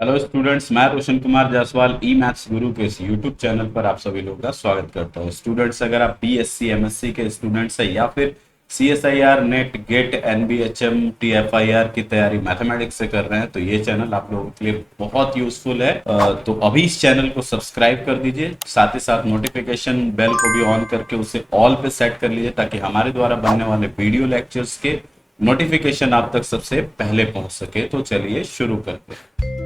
Hello students, मैं रोशन कुमार जायसवाल ई maths गुरु के इस यूट्यूब चैनल पर आप सभी लोगों का स्वागत करता हूँ। स्टूडेंट्स, अगर आप बीएससी एमएससी के स्टूडेंट्स हैं या फिर सीएसआईआर नेट गेट एनबीएचएम टीएफआईआर की तैयारी मैथमेटिक्स से कर रहे हैं तो ये चैनल आप लोगों के लिए बहुत यूजफुल है। तो अभी इस चैनल को सब्सक्राइब कर दीजिए, साथ ही साथ नोटिफिकेशन बेल को भी ऑन करके उसे ऑल पे सेट कर लीजिए ताकि हमारे द्वारा बनने वाले वीडियो लेक्चर्स के नोटिफिकेशन आप तक सबसे पहले पहुंच सके। तो चलिए शुरू करते हैं।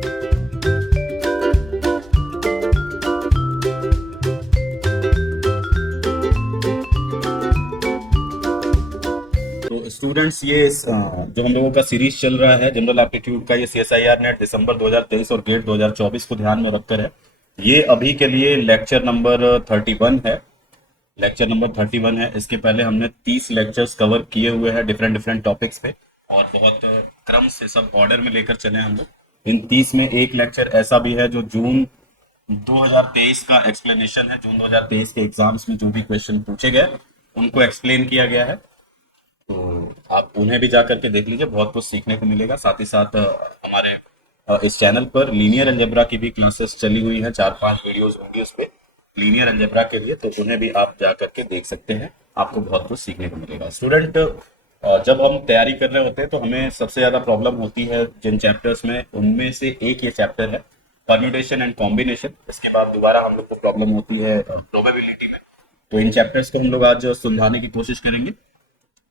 तो स्टूडेंट्स, जो हम लोगों का सीरीज चल रहा है जनरल एप्टीट्यूड का, ये सीएसआईआर नेट दिसंबर 2023 और गेट 2024 को ध्यान में रखकर है। ये अभी के लिए लेक्चर नंबर 31 है। लेक्चर नंबर 31 है। इसके पहले हमने 30 लेक्चर्स कवर किए हुए हैं डिफरेंट डिफरेंट टॉपिक्स पे, और बहुत क्रम से सब ऑर्डर में लेकर चले हम लोग। इन 30 में एक लेक्चर ऐसा भी है जो जून 2023 का एक्सप्लेनेशन है। जून 2023 के एग्जाम्स में जो भी क्वेश्चन पूछे गए उनको एक्सप्लेन किया गया है, तो आप उन्हें भी जा करके देख लीजिए, बहुत कुछ सीखने को मिलेगा। साथ ही साथ हमारे इस चैनल पर लीनियर अलजेब्रा की भी क्लासेस चली हुई हैं, 4-5 वीडियोस होंगी उस पे लीनियर अलजेब्रा के लिए, तो उन्हें भी आप जा करके देख सकते हैं। आपको बहुत कुछ सीखने को मिलेगा। स्टूडेंट, जब हम तैयारी कर रहे होते हैं तो हमें सबसे ज्यादा प्रॉब्लम होती है जिन चैप्टर्स में, उनमें से एक ये चैप्टर है परम्यूटेशन एंड कॉम्बिनेशन। इसके बाद दोबारा हम लोग को प्रॉब्लम होती है प्रोबेबिलिटी में। तो इन चैप्टर्स को हम लोग आज सुलझाने की कोशिश करेंगे।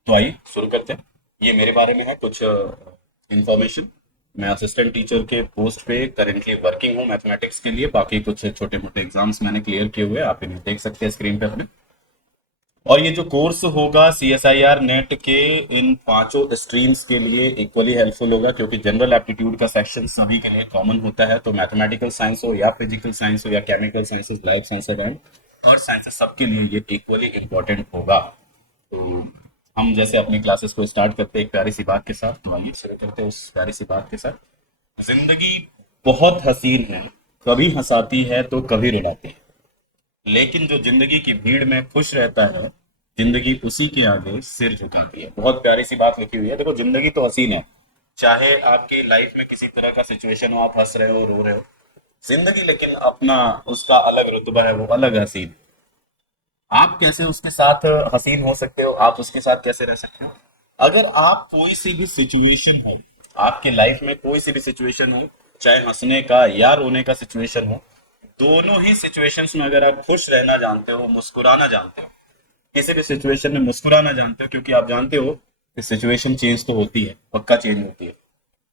तो आइए शुरू करते हैं। ये मेरे बारे में है कुछ इंफॉर्मेशन। मैं असिस्टेंट टीचर के पोस्ट पे करेंटली वर्किंग हूँ मैथमेटिक्स के लिए। बाकी कुछ छोटे मोटे एग्जाम्स मैंने क्लियर किए हुए हैं, आप इन्हें देख सकते हैं स्क्रीन पे अपने। और ये जो कोर्स होगा सीएसआईआर नेट के इन पांचों स्ट्रीम्स के लिए इक्वली हेल्पफुल होगा, क्योंकि जनरल एप्टीट्यूड का सेक्शन सभी के लिए कॉमन होता है। तो मैथमेटिकल साइंस हो या फिजिकल साइंस हो या chemical sciences, life sciences and और साइंसेस, सबके लिए ये इक्वली इंपॉर्टेंट होगा। तो हम जैसे अपनी क्लासेस को स्टार्ट करते हैं एक प्यारी सी बात के साथ, तो आइए शुरू करते हैं उस प्यारी सी बात के साथ। जिंदगी बहुत हसीन है, कभी हंसाती है तो कभी रुलाती है, लेकिन जो जिंदगी की भीड़ में खुश रहता है, जिंदगी उसी के आगे सिर झुकाती है। बहुत प्यारी सी बात लिखी हुई है। देखो, जिंदगी तो हसीन है, चाहे आपकी लाइफ में किसी तरह का सिचुएशन हो, आप हंस रहे हो रो रहे हो, जिंदगी लेकिन अपना उसका अलग रुतबा है, वो अलग हसीन। आप कैसे उसके साथ हसीन हो सकते हो, आप उसके साथ कैसे रह सकते हो? अगर आप कोई सी भी सिचुएशन हो, आपके लाइफ में कोई सी भी सिचुएशन हो, चाहे हंसने का या रोने का सिचुएशन हो, दोनों ही सिचुएशंस में अगर आप खुश रहना जानते हो, मुस्कुराना जानते हो, किसी भी सिचुएशन में मुस्कुराना जानते हो, क्योंकि आप जानते हो कि सिचुएशन चेंज तो होती है, पक्का चेंज होती है।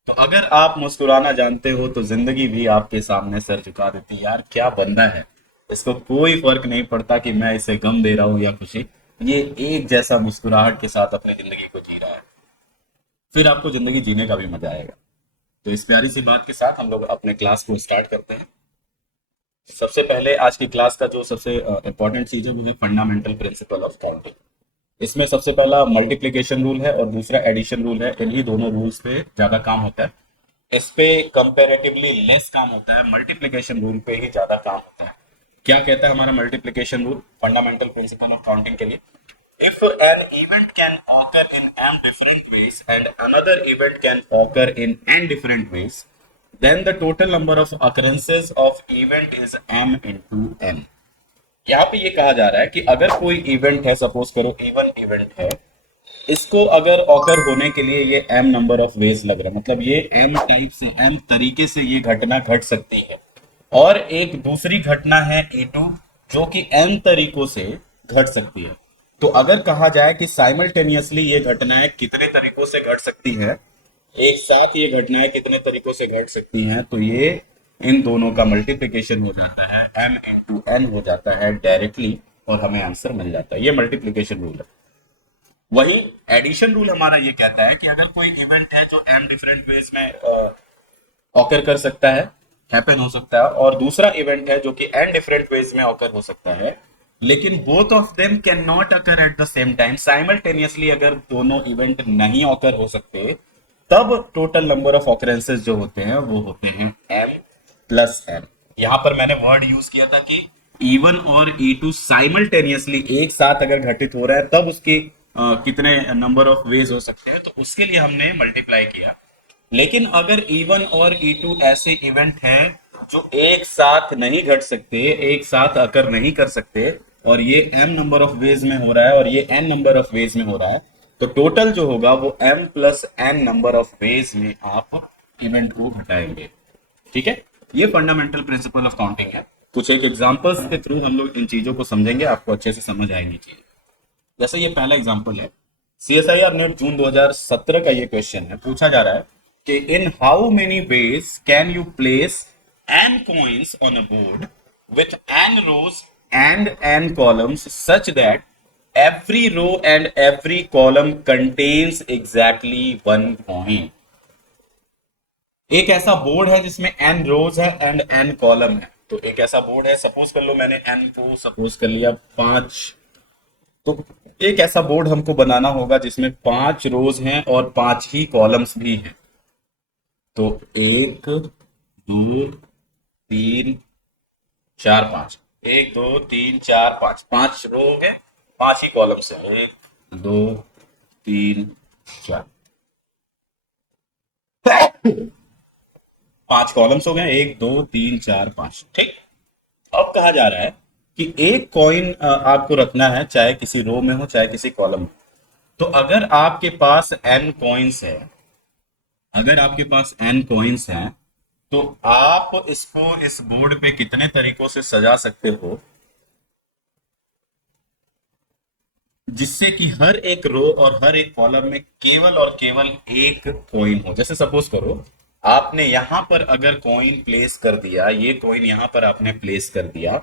तो अगर आप मुस्कुराना जानते हो तो जिंदगी भी आपके सामने सर झुका देती है। यार क्या बंदा है, इसको कोई फर्क नहीं पड़ता कि मैं इसे गम दे रहा हूं या खुशी, ये एक जैसा मुस्कुराहट के साथ अपनी जिंदगी को जी रहा है। फिर आपको जिंदगी जीने का भी मजा आएगा। तो इस प्यारी सी बात के साथ हम लोग अपने क्लास को स्टार्ट करते हैं। सबसे पहले आज की क्लास का जो सबसे इंपॉर्टेंट चीज है वो है फंडामेंटल प्रिंसिपल ऑफ काउंटिंग। इसमें सबसे पहला मल्टीप्लिकेशन रूल है और दूसरा एडिशन रूल है। इन्हीं दोनों रूल्स पे ज्यादा काम होता है, इस पे कंपैरेटिवली लेस काम होता है। मल्टीप्लिकेशन रूल पे ही ज्यादा काम होता है। क्या कहता है हमारा multiplication rule fundamental principle of counting के लिए? If an event can occur in m different ways and another event can occur in n different ways, then the total number of occurrences of event is m into n। यहाँ पे ये कहा जा रहा है कि अगर कोई इवेंट है, सपोज करो इवन इवेंट है, इसको अगर ऑकर होने के लिए ये m नंबर ऑफ वेज लग रहा है, मतलब ये m टाइप से, m तरीके से ये घटना घट सकती है, और एक दूसरी घटना है a2 जो कि n तरीकों से घट सकती है। तो अगर कहा जाए कि साइमल्टेनियसली ये घटनाएं कितने तरीकों से घट सकती है, एक साथ ये घटनाएं कितने तरीकों से घट सकती हैं, तो ये इन दोनों का मल्टीप्लिकेशन हो जाता है, m इंटू n हो जाता है डायरेक्टली, और हमें आंसर मिल जाता है। ये मल्टीप्लिकेशन रूल है। वही एडिशन रूल हमारा ये कहता है कि अगर कोई इवेंट है जो m डिफरेंट वेज में ऑकर कर सकता है, हैपन हो सकता है, और दूसरा इवेंट है जो कि n डिफरेंट वेज में ऑकर हो सकता है, लेकिन both of them can not occur at the same time, simultaneously अगर दोनों इवेंट नहीं ऑकर हो सकते, तब टोटल नंबर ऑफ ऑकरेंसेस जो होते हैं वो होते हैं m प्लस n। यहां पर मैंने वर्ड यूज किया था कि E1 और E2 साइमल्टेनियसली एक साथ अगर घटित हो रहा है तब उसके कितने नंबर ऑफ वेज हो सकते हैं, तो उसके लिए हमने मल्टीप्लाई किया लेकिन अगर E1 और E2 ऐसे इवेंट हैं जो एक साथ नहीं घट सकते, एक साथ अकर नहीं कर सकते, और ये m नंबर ऑफ वेज में हो रहा है और ये n नंबर ऑफ वेज में हो रहा है, तो टोटल जो होगा वो m plus n number of ways में आप इवेंट को घटाएंगे। ठीक है, ये फंडामेंटल प्रिंसिपल ऑफ काउंटिंग है। कुछ एक एग्जांपल्स के थ्रू हम लोग इन चीजों को समझेंगे, आपको अच्छे से समझ आएंगी चीजें। जैसे ये पहला एग्जांपल है, सीएसआईआर नेट जून 2017 का ये क्वेश्चन है। पूछा जा रहा है कि in how many ways can you place N coins on a board with N rows and N columns such that every row and every column contains exactly one coin। एक ऐसा बोर्ड है जिसमें n रोज है and n column है। तो एक ऐसा board है, सपोज कर लो मैंने n को सपोज कर लिया 5, तो एक ऐसा बोर्ड हमको बनाना होगा जिसमें 5 रोज हैं और 5 ही कॉलम्स भी हैं। तो 1 2 3 4 5, 1 2 3 4 5, 5 रो हो गए, 5 ही कॉलम्स हैं, 1 2 3 4, 5 कॉलम्स हो गए, 1 2 3 4 5। ठीक, अब कहा जा रहा है कि एक कॉइन आपको रखना है, चाहे किसी रो में हो चाहे किसी कॉलम में। तो अगर आपके पास n कॉइन्स है, अगर आपके पास n कॉइन्स हैं, तो आप इसको इस बोर्ड पे कितने तरीकों से सजा सकते हो जिससे कि हर एक रो और हर एक कॉलम में केवल और केवल एक कॉइन हो। जैसे सपोज करो आपने यहां पर अगर कॉइन प्लेस कर दिया, ये कॉइन यहां पर आपने प्लेस कर दिया,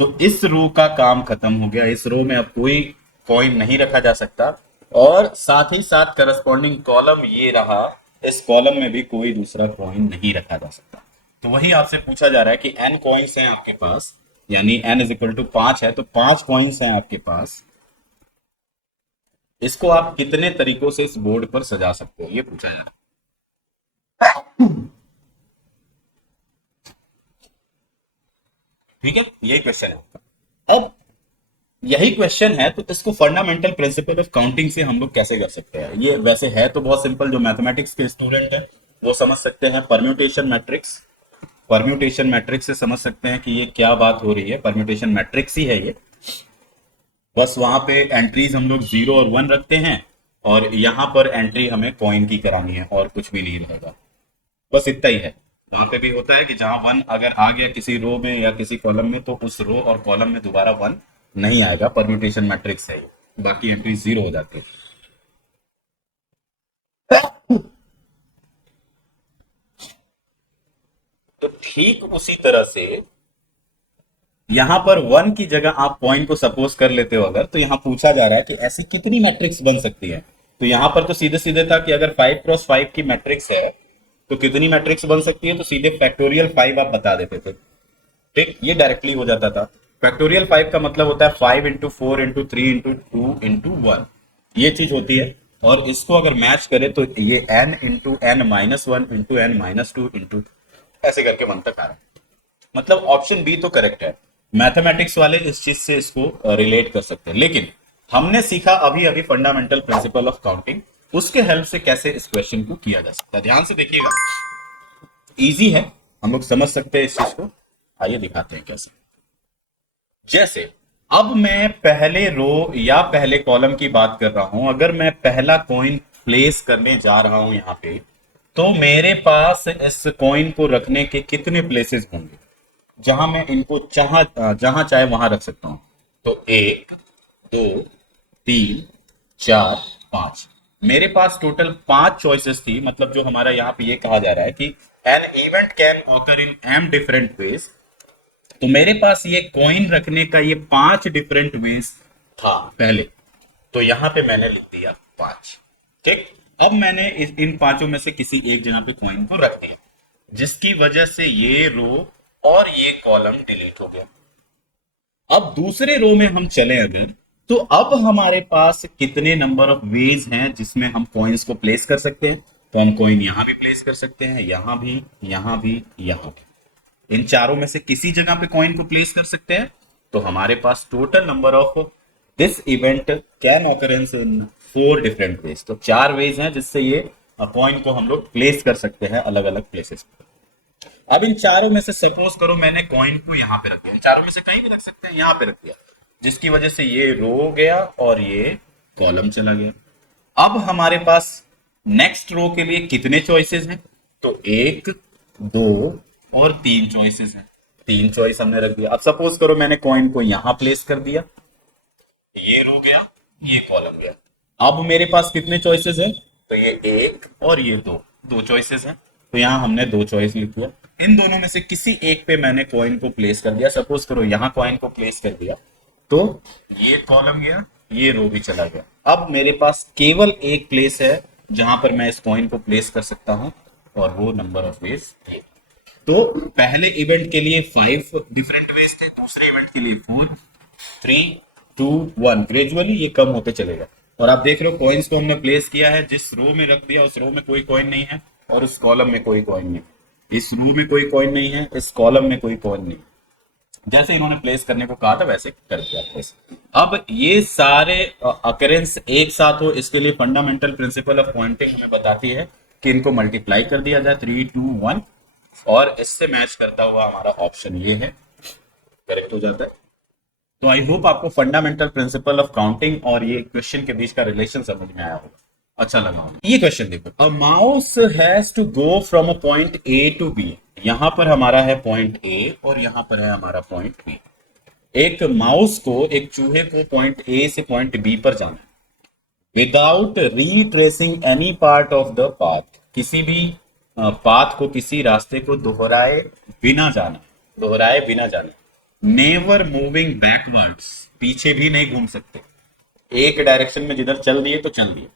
तो इस रो का काम खत्म हो गया, इस रो में अब कोई कॉइन नहीं रखा जा सकता, और साथ ही साथ करस्पॉन्डिंग कॉलम ये रहा, इस कॉलम में भी कोई दूसरा कॉइन नहीं रखा जा सकता। तो वही आपसे पूछा जा रहा है कि n कॉइन्स हैं आपके पास, यानी n इज इक्वल टू 5 है, तो 5 कॉइन्स हैं आपके पास, इसको आप कितने तरीकों से इस बोर्ड पर सजा सकते हो, ये पूछा जा रहा है। ठीक है, यही क्वेश्चन है। अब यही क्वेश्चन है, तो इसको फंडामेंटल प्रिंसिपल ऑफ काउंटिंग से हम लोग कैसे कर सकते हैं। ये वैसे है तो बहुत सिंपल, जो मैथमेटिक्स के स्टूडेंट है वो समझ सकते हैं। परम्यूटेशन मैट्रिक्स, परम्यूटेशन मैट्रिक्स से समझ सकते हैं कि ये क्या बात हो रही है। परम्यूटेशन मैट्रिक्स ही है ये, बस वहां पे एंट्रीज हम लोग 0 और 1 रखते हैं, और यहां पर एंट्री हमें कॉइन की करानी है और कुछ भी नहीं रहेगा, बस इतना ही है। वहां पे भी होता है कि जहां 1 अगर आ गया किसी रो में या किसी कॉलम में, तो उस रो और कॉलम में दोबारा 1 नहीं आएगा, परम्यूटेशन मैट्रिक्स है ये, बाकी एंट्री 0 हो जाती है। तो ठीक उसी तरह से यहां पर 1 की जगह आप पॉइंट को सपोज कर लेते हो अगर, तो यहां पूछा जा रहा है कि ऐसी कितनी मैट्रिक्स बन सकती है। तो यहां पर तो सीधे सीधे था कि अगर 5x5 की मैट्रिक्स है तो कितनी मैट्रिक्स बन सकती है, तो सीधे फैक्टोरियल 5 आप बता देते थे। ठीक, ये डायरेक्टली हो जाता था। फैक्टोरियल 5 का मतलब होता है 5 इंटू 4 इंटू 3 इंटू 2 इंटू 1, ये चीज होती है। और इसको अगर मैच करे तो ये n into n minus 1 into n minus 2 into, ऐसे करके 1 तक आ रहा है। मतलब ऑप्शन बी तो करेक्ट है। मैथमेटिक्स वाले इस चीज से इसको रिलेट कर सकते हैं, लेकिन हमने सीखा अभी अभी फंडामेंटल प्रिंसिपल ऑफ काउंटिंग, उसके हेल्प से कैसे इस क्वेश्चन को किया जा सकता है। ध्यान से देखिएगा, इजी है, हम लोग समझ सकते हैं इस चीज को। आइए दिखाते हैं कैसे। जैसे अब मैं पहले रो या पहले कॉलम की बात कर रहा हूं, अगर मैं पहला कॉइन प्लेस करने जा रहा हूं यहां पे, तो मेरे पास इस कॉइन को रखने के कितने प्लेसेस होंगे जहां मैं इनको जहां चाहे वहां रख सकता हूं। तो 1 2 3 4 5, मेरे पास टोटल 5 चॉइसेस थी। मतलब जो हमारा यहाँ पे ये कहा जा रहा है कि an event can occur in m different ways, तो मेरे पास ये कॉइन रखने का ये 5 डिफरेंट वेज था पहले, तो यहां पे मैंने लिख दिया 5। ठीक, अब मैंने इन पांचों में से किसी एक जगह पे कॉइन को रख दिया, जिसकी वजह से ये रो और ये कॉलम डिलीट हो गया। अब दूसरे रो में हम चले अगर, तो अब हमारे पास कितने नंबर ऑफ वेज हैं जिसमें हम कॉइन्स को प्लेस कर सकते हैं। तो हम कॉइन यहां भी प्लेस कर सकते हैं, यहां भी, यहां भी, यहां भी, इन चारों में से किसी जगह पे कॉइन को प्लेस कर सकते हैं। तो हमारे पास total number of this event can occurrence in 4 different ways, तो 4 वेज हैं जिससे ये कॉइन को हम लोग प्लेस कर सकते हैं अलग अलग प्लेसेस पे। अब इन चारों में से सपोज करो मैंने कॉइन को यहाँ पे रख दिया, इन चारों में से कहीं भी रख सकते हैं, यहाँ पे रख दिया, जिसकी वजह से ये रो गया और ये कॉलम चला गया। अब हमारे पास नेक्स्ट रो के लिए कितने चॉइसेस हैं? तो एक, दो और तीन चॉइसेस हैं। तीन चॉइस हमने रख दिया। अब सपोज करो मैंने कॉइन को यहां प्लेस कर दिया, ये रो गया, ये कॉलम गया। अब मेरे पास कितने चॉइसेस हैं? तो ये एक और ये दो, दो चॉइसेस हैं। तो यहां हमने दो चॉइस लिख दिया। इन दोनों में से किसी एक पे मैंने कॉइन को प्लेस कर दिया। सपोज करो यहां कॉइन को प्लेस कर दिया तो ये कॉलम गया, ये रो भी चला गया। अब मेरे पास केवल एक प्लेस है जहां पर मैं इस कॉइन को प्लेस कर सकता हूं और वो नंबर ऑफ वेज। तो पहले इवेंट के लिए 5 डिफरेंट वेज थे, दूसरे इवेंट के लिए 4, 3, 2, 1। ग्रेजुअली ये कम होते चलेगा। और आप देख रहे हो कॉइन्स को हमने प्लेस किया है, जिस रो में रख दिया उस रो में कोई कॉइन नहीं है और उस कॉलम में कोई कॉइन नहीं। इस रो में कोई कॉइन नहीं है, इस कॉलम में कोई कॉइन नहीं। जैसे इन्होंने प्लेस करने को कहा था वैसे कर दिया प्लेस। अब ये सारे अकरेंस एक साथ हो, इसके लिए फंडामेंटल प्रिंसिपल ऑफ काउंटिंग हमें बताती है कि इनको मल्टीप्लाई कर दिया जाए 3, 2, 1 और इससे मैच करता हुआ हमारा ऑप्शन ये है, करेक्ट हो जाता है। तो आई होप आपको फंडामेंटल प्रिंसिपल ऑफ काउंटिंग और ये क्वेश्चन के बीच का रिलेशन समझ में आया होगा, अच्छा लगा होगा। ये क्वेश्चन देखो, a mouse has to go from a point A to B. यहां पर हमारा है पॉइंट ए और यहां पर है हमारा पॉइंट बी। एक माउस को, एक चूहे को पॉइंट ए से पॉइंट बी पर जाना है without retracing any part of the path. किसी भी पाथ को, किसी रास्ते को दोहराए बिना जाना। नेवर मूविंग बैकवर्ड्स, पीछे भी नहीं घूम सकते, एक डायरेक्शन में जिधर चल दिए तो चल दिए।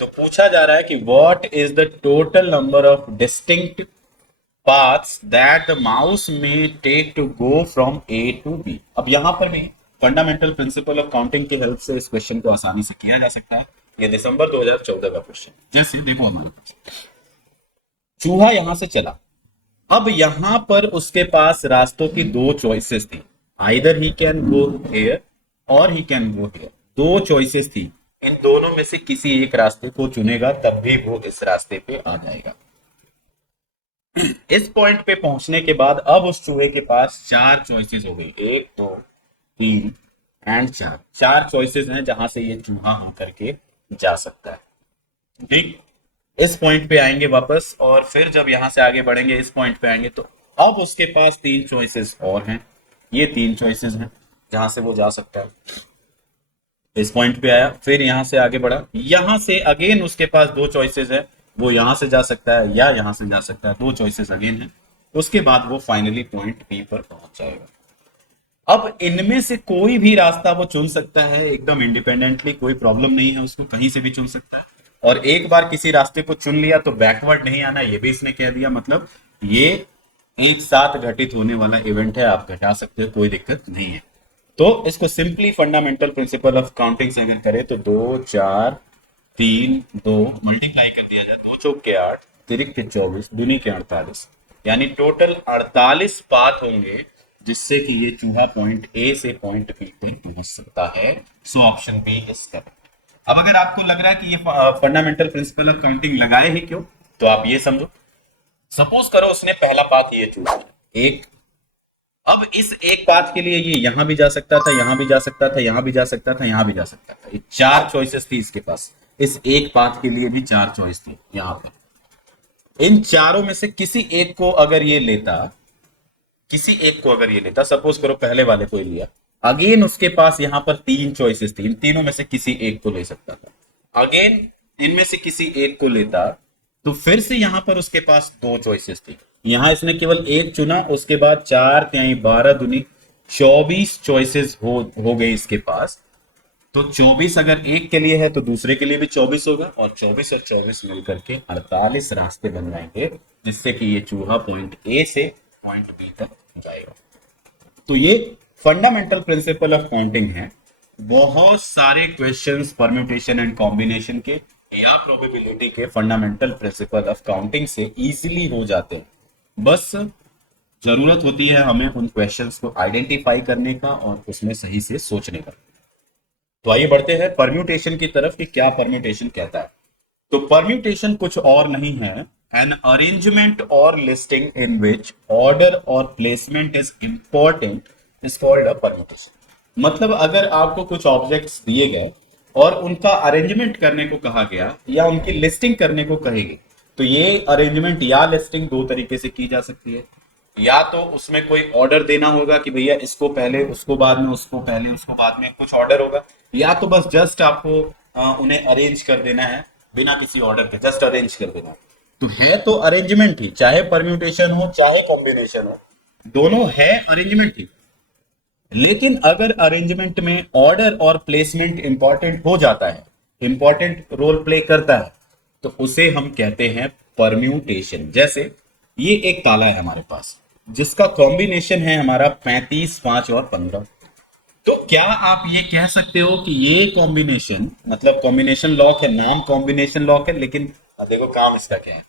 तो पूछा जा रहा है कि what is the total number of distinct paths that the mouse may take to go from A to B। अब यहां पर भी फंडामेंटल प्रिंसिपल ऑफ काउंटिंग की हेल्प से इस क्वेश्चन को आसानी से किया जा सकता है। ये दिसंबर 2014 का क्वेश्चन। जैसे देखो हमारे पास चूहा यहां से चला, अब यहां पर उसके पास रास्तों की दो चॉइसेस थी, either he can go here और ही कैन गो हियर। दो चॉइसेस थी, इन दोनों में से किसी एक रास्ते को चुनेगा तब भी वो इस रास्ते पे आ जाएगा। इस पॉइंट पे पहुंचने के बाद अब उस चूहे के पास चार चॉइसेस हो गई, 1, 2, 3 एंड 4। चार चॉइसेस हैं जहां से ये चूहा हम करके जा सकता है। ठीक, इस पॉइंट पे आएंगे वापस और फिर जब यहां से आगे बढ़ेंगे इस पॉइंट पे आएंगे तो अब उसके पास तीन चॉइसेस और हैं। ये तीन चॉइसेस हैं जहां से वो जा सकता है। इस पॉइंट पे आया, फिर यहां से आगे बढ़ा, यहां से अगेन उसके पास दो चॉइसेस है, वो यहां से जा सकता है या यहां से जा सकता है, दो चॉइसेस अगेन है। उसके बाद वो फाइनली पॉइंट बी पर पहुंच जाएगा। अब इनमें से कोई भी रास्ता वो चुन सकता है एकदम इंडिपेंडेंटली, कोई प्रॉब्लम नहीं है, उसको कहीं से भी चुन सकता है। और एक बार किसी रास्ते को चुन लिया तो बैकवर्ड नहीं आना, ये भी इसने कह दिया। मतलब ये एक साथ घटित होने वाला इवेंट है, आप घटा सकते हो, कोई दिक्कत नहीं है। तो इसको simply fundamental principle of counting से अगर करें तो 2, 4, 3, 2 मल्टीप्लाई कर दिया जाए, 2 चौक के 8, तिरिक के 24, दूनी के 48, यानी टोटल 48 पाथ होंगे जिससे कि ये चूहा पॉइंट ए से पॉइंट बी पर पहुंच सकता है। So option B is correct. अब अगर आपको लग रहा है कि ये फंडामेंटल प्रिंसिपल ऑफ काउंटिंग लगाए ही क्यों, तो आप ये समझो, सपोज करो उसने पहला पाथ ये चूहा एक, अब इस एक पाथ के लिए ये यहां भी जा सकता था, यहां भी जा सकता था, यहां भी जा सकता था, यहां भी जा सकता था। ये चार चॉइसेस थी इसके पास, इस एक पाथ के लिए भी चार चॉइस थी यहां पर। इन चारों में से किसी एक को अगर ये लेता, सपोज करो पहले वाले को ही लिया, अगेन उसके पास यहां पर तीन चॉइसेस थी, इन तीनों में से किसी एक को ले सकता था। अगेन इनमें से किसी एक को लेता तो फिर से यहां पर उसके पास दो चॉइसेस थी, यहां इसने केवल एक चुना, उसके बाद 4, 12 दूनी 24 चॉइसेस हो गई इसके पास। तो 24 अगर एक के लिए है तो दूसरे के लिए भी 24 होगा, और 24 और 24 मिलकर के 48 रास्ते बन जाएंगे जिससे कि ये चूहा पॉइंट ए से पॉइंट बी तक जाएगा। तो ये फंडामेंटल प्रिंसिपल ऑफ काउंटिंग है। बहुत सारे क्वेश्चंस परम्यूटेशन एंड कॉम्बिनेशन के या प्रोबेबिलिटी के फंडामेंटल प्रिंसिपल ऑफ काउंटिंग से इजीली हो जाते हैं। बस जरूरत होती है हमें उन क्वेश्चंस को आइडेंटिफाई करने का और उसमें सही से सोचने का। तो आइए बढ़ते हैं परम्यूटेशन की तरफ कि क्या परम्यूटेशन कहता है। तो परम्यूटेशन कुछ और नहीं है, एन अरेंजमेंट और लिस्टिंग इन विच ऑर्डर और placement is important is called a permutation. मतलब अगर आपको कुछ ऑब्जेक्ट्स दिए गए और उनका अरेंजमेंट करने को कहा गया या उनकी लिस्टिंग करने को कहेगी, तो ये अरेंजमेंट या लिस्टिंग दो तरीके से की जा सकती है। या तो उसमें कोई ऑर्डर देना होगा कि भैया इसको पहले, उसको बाद में, उसको पहले, उसको बाद में, कुछ ऑर्डर होगा। या तो बस जस्ट आपको उन्हें अरेंज कर देना है बिना किसी ऑर्डर के, जस्ट अरेंज कर देना है। तो है तो अरेंजमेंट ही, चाहे परम्यूटेशन हो चाहे कॉम्बिनेशन हो, दोनों है अरेंजमेंट ही। लेकिन अगर अरेंजमेंट में ऑर्डर और प्लेसमेंट इंपॉर्टेंट हो जाता है, इंपॉर्टेंट रोल प्ले करता है, तो उसे हम कहते हैं परम्यूटेशन। जैसे ये एक ताला है हमारे पास जिसका कॉम्बिनेशन है हमारा 35, 5 और 15। तो क्या आप ये कह सकते हो कि ये कॉम्बिनेशन, मतलब कॉम्बिनेशन लॉक है, नाम कॉम्बिनेशन लॉक है, लेकिन देखो काम इसका क्या है।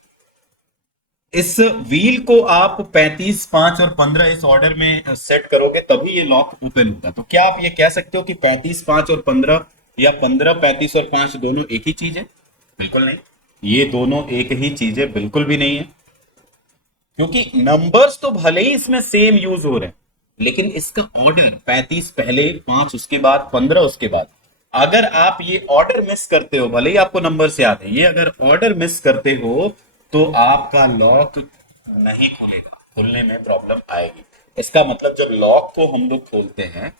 इस व्हील को आप 35, 5 और 15 इस ऑर्डर में सेट करोगे तभी ये लॉक ओपन होगा। तो क्या आप ये कह सकते हो कि 35, 5 और 15 या 15, 35 और 5 दोनों एक ही चीज है? बिल्कुल नहीं, ये दोनों एक ही चीज है, बिल्कुल भी नहीं है। क्योंकि नंबर्स तो भले ही इसमें सेम यूज हो रहे हैं, लेकिन इसका ऑर्डर 35 पहले, 5 उसके बाद, 15 उसके बाद। अगर आप ये ऑर्डर मिस करते हो, भले ही आपको नंबर से याद है, ये अगर ऑर्डर मिस करते हो तो आपका लॉक नहीं खुलेगा, खुलने में प्रॉब्लम आएगी। इसका मतलब जब लॉक को हम लोग खोलते हैं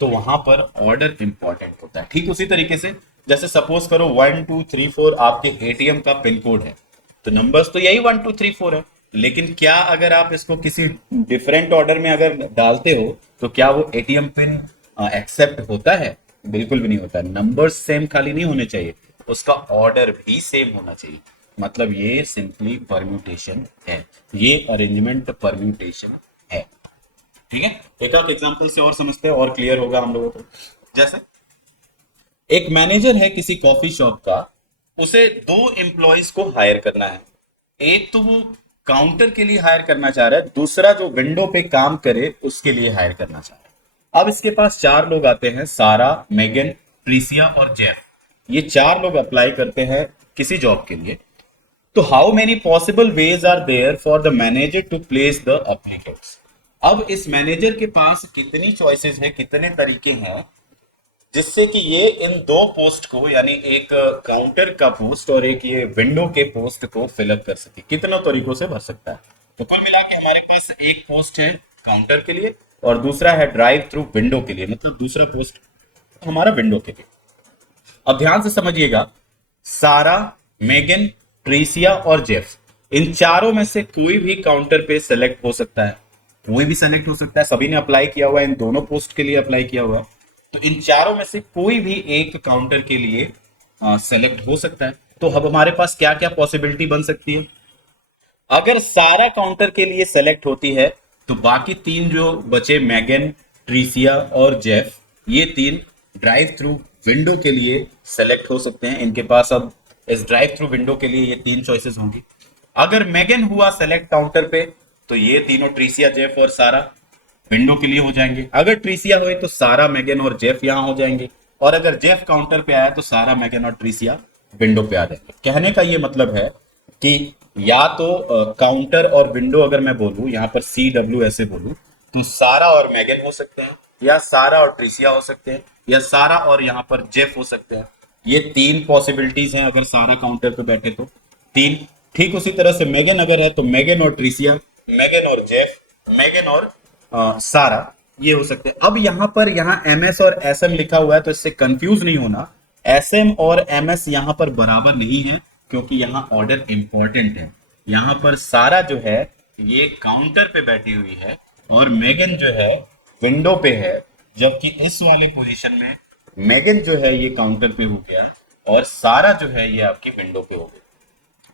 तो वहां पर ऑर्डर इंपॉर्टेंट होता है। ठीक उसी तरीके से जैसे सपोज करो 1 2 3 4 आपके एटीएम का पिन कोड है, तो नंबर्स तो यही 1 2 3 4 है। लेकिन क्या अगर आप इसको किसी डिफरेंट ऑर्डर में अगर डालते हो तो क्या वो एटीएम पिन एक्सेप्ट होता है? बिल्कुल भी नहीं होता। नंबर्स सेम खाली नहीं होने चाहिए, उसका ऑर्डर भी सेम होना चाहिए। मतलब ये सिंपली परम्यूटेशन है, ये अरेंजमेंट परम्यूटेशन है। ठीक है, एक आध एग्जांपल से और समझते हैं और क्लियर होगा हम लोगों को। जैसे एक मैनेजर है किसी कॉफी शॉप का, उसे दो एम्प्लॉयज को हायर करना है। एक तो वो काउंटर के लिए हायर करना चाह रहा है, दूसरा जो विंडो पे काम करे उसके लिए हायर करना चाह रहा है। अब इसके पास चार लोग आते हैं, सारा, मेगन, ट्रिसिया और जेफ। ये चार लोग अप्लाई करते हैं किसी जॉब के लिए। तो how many possible ways are there for the manager to place the applicants? अब इस मैनेजर के पास कितनी चॉइसेस है, कितने तरीके हैं जिससे कि ये इन दो पोस्ट को, यानी एक काउंटर का पोस्ट और एक ये विंडो के पोस्ट को फिलअप कर सके। कितने तरीकों से भर सकता है? तो कुल मिला के हमारे पास एक पोस्ट है काउंटर के लिए और दूसरा है ड्राइव थ्रू विंडो के लिए, मतलब दूसरा पोस्ट हमारा विंडो के लिए। अब ध्यान से समझिएगा, सारा, मेगन, ट्रीसिया और जेफ, इन चारों में से कोई भी काउंटर पे सेलेक्ट हो सकता है, कोई भी सेलेक्ट हो सकता है। सभी ने अप्लाई किया हुआ है, इन दोनों पोस्ट के लिए अप्लाई किया हुआ है। तो इन चारों में से कोई भी एक काउंटर के लिए सेलेक्ट हो सकता है। तो अब हमारे पास क्या क्या पॉसिबिलिटी बन सकती है? अगर सारा काउंटर के लिए सेलेक्ट होती है तो बाकी तीन जो बचे, मैगन, ट्रीसिया और जेफ, ये तीन ड्राइव थ्रू विंडो के लिए सेलेक्ट हो सकते हैं। इनके पास अब इस ड्राइव थ्रू विंडो के लिए ये तीन चॉइसेस होंगी। अगर मैगन हुआ सेलेक्ट काउंटर पे तो ये तीनों ट्रीसिया, जेफ और सारा विंडो के लिए हो जाएंगे। अगर ट्रीसिया हुए तो सारा, मेगन और जेफ यहां हो जाएंगे। और अगर जेफ काउंटर पे आया तो सारा, मेगन और ट्रीसिया विंडो पे आ जाएंगे। कहने का ये मतलब है कि या तो काउंटर और विंडो, अगर मैं बोलूं यहां पर CW ऐसे बोलूं, तो सारा और मेगन हो सकते हैं, या सारा और ट्रीसिया हो सकते हैं, या सारा और यहां पर जेफ हो सकते हैं। ये तीन पॉसिबिलिटीज हैं अगर सारा काउंटर पे बैठे तो तीन। ठीक उसी तरह से मेगन अगर है तो मेगन और ट्रीसिया, मेगन और जेफ, मेगन और सारा, ये हो सकते हैं। अब यहां पर MS और SM लिखा हुआ है तो इससे कंफ्यूज नहीं होना। SM और MS यहां पर बराबर नहीं है क्योंकि यहां ऑर्डर इंपॉर्टेंट है। यहां पर सारा जो है ये काउंटर पे बैठी हुई है और मेगन जो है विंडो पे है, जबकि इस वाले पोजीशन में मेगन जो है ये काउंटर पे हो गया और सारा जो है ये आपकी विंडो पे हो गया।